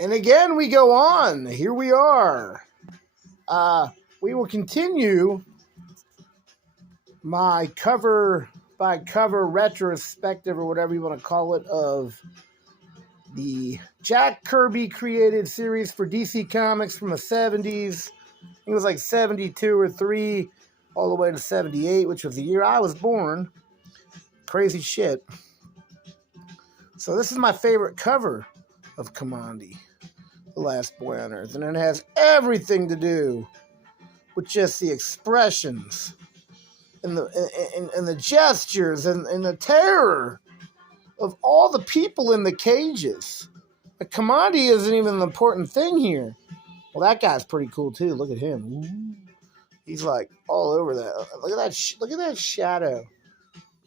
And again, we go on. Here we are. We will continue my cover by cover retrospective, or whatever you want to call it, of the Jack Kirby created series for DC Comics from the 70s. I think it was like 72 or 3 all the way to 78, which was the year I was born. Crazy shit. So this is my favorite cover of Kamandi, The Last Boy on Earth. And it has everything to do with just the expressions and the gestures and the terror of all the people in the cages. The Kamandi isn't even the important thing here. Well, that guy's pretty cool too. Look at him. Ooh. He's like all over that. Look at that. Look at that shadow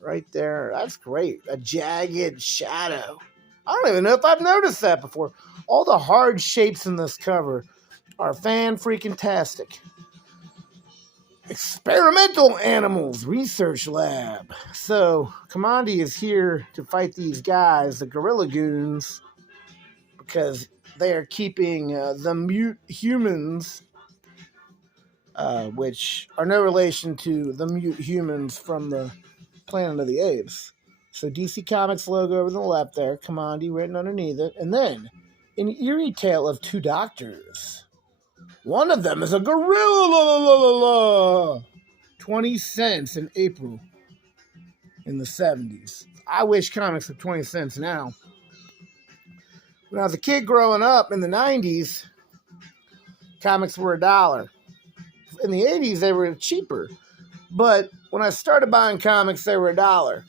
right there. That's great. A jagged shadow. I don't even know if I've noticed that before. All the hard shapes in this cover are fan-freaking-tastic. Experimental Animals Research Lab. So, Kamandi is here to fight these guys, the Gorilla Goons, because they are keeping the mute humans, which are no relation to the mute humans from the Planet of the Apes. So, DC Comics logo over the left there, Kamandi written underneath it, and then an eerie tale of two doctors. One of them is a gorilla. 20 cents in April in the 70s. I wish comics were 20 cents now. When I was a kid growing up in the 90s, comics were $1. In the 80s, they were cheaper. But when I started buying comics, they were $1.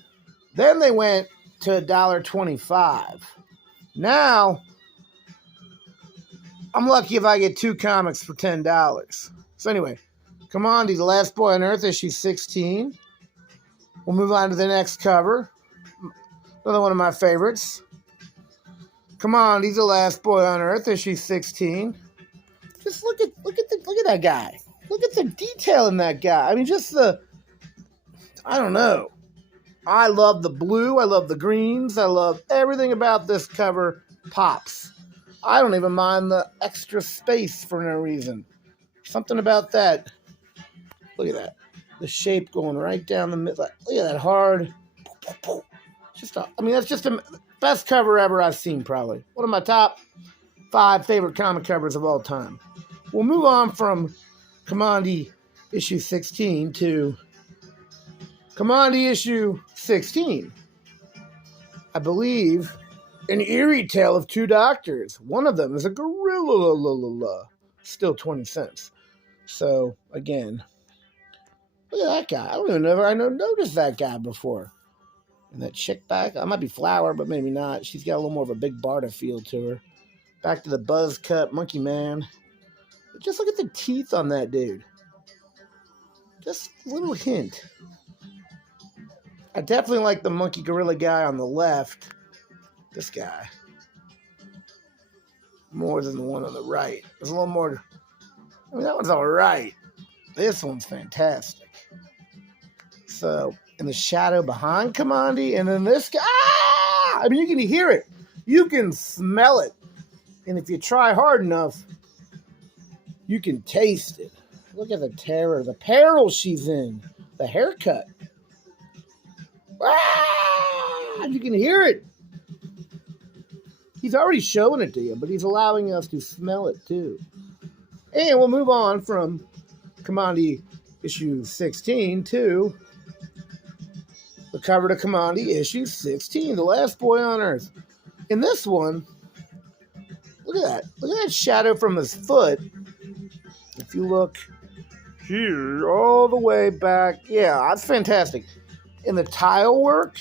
Then they went to $1.25. Now, I'm lucky if I get 2 comics for $10. So anyway, Kamandi, The Last Boy on Earth, issue 16. We'll move on to the next cover. Another one of my favorites. Kamandi, The Last Boy on Earth, issue 16. Just look at that guy. Look at the detail in that guy. I mean, just I don't know. I love the blue. I love the greens. I love everything about this cover. Pops. I don't even mind the extra space for no reason. Something about that. Look at that. The shape going right down the middle. Look at that hard. That's just the best cover ever I've seen, probably. One of my top 5 favorite comic covers of all time. We'll move on from Kamandi issue 16 to Kamandi issue 16. I believe an eerie tale of two doctors. One of them is a gorilla. Still 20 cents. So, again, look at that guy. I don't even know if I noticed that guy before. And that chick back, I might be Flower, but maybe not. She's got a little more of a Big Barda feel to her. Back to the buzz cut, Monkey Man. Just look at the teeth on that dude. Just a little hint. I definitely like the monkey gorilla guy on the left. This guy. More than the one on the right. There's a little more. I mean, that one's all right. This one's fantastic. So, in the shadow behind Kamandi, and then this guy. I mean, you can hear it. You can smell it. And if you try hard enough, you can taste it. Look at the terror, the peril she's in, the haircut. You can hear it. He's already showing it to you, but he's allowing us to smell it too. And we'll move on from Kamandi issue 16 to the cover to Kamandi issue 16, The Last Boy on Earth. In this one, look at that. Look at that shadow from his foot. If you look here, all the way back. Yeah, that's fantastic. In the tile work,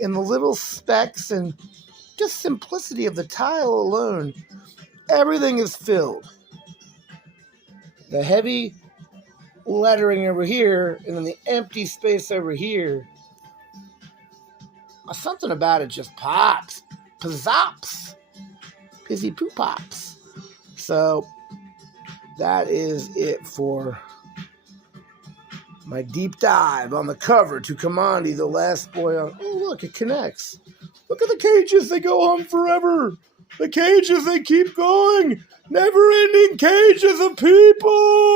in the little specks, and just simplicity of the tile alone, everything is filled. The heavy lettering over here, and then the empty space over here. Something about it just pops. Pizzops. Pizzy poo pops. So, that is it for my deep dive on the cover to Kamandi, The Last Boy on... Oh, look, it connects. Look at the cages. They go on forever. The cages, they keep going. Never-ending cages of people.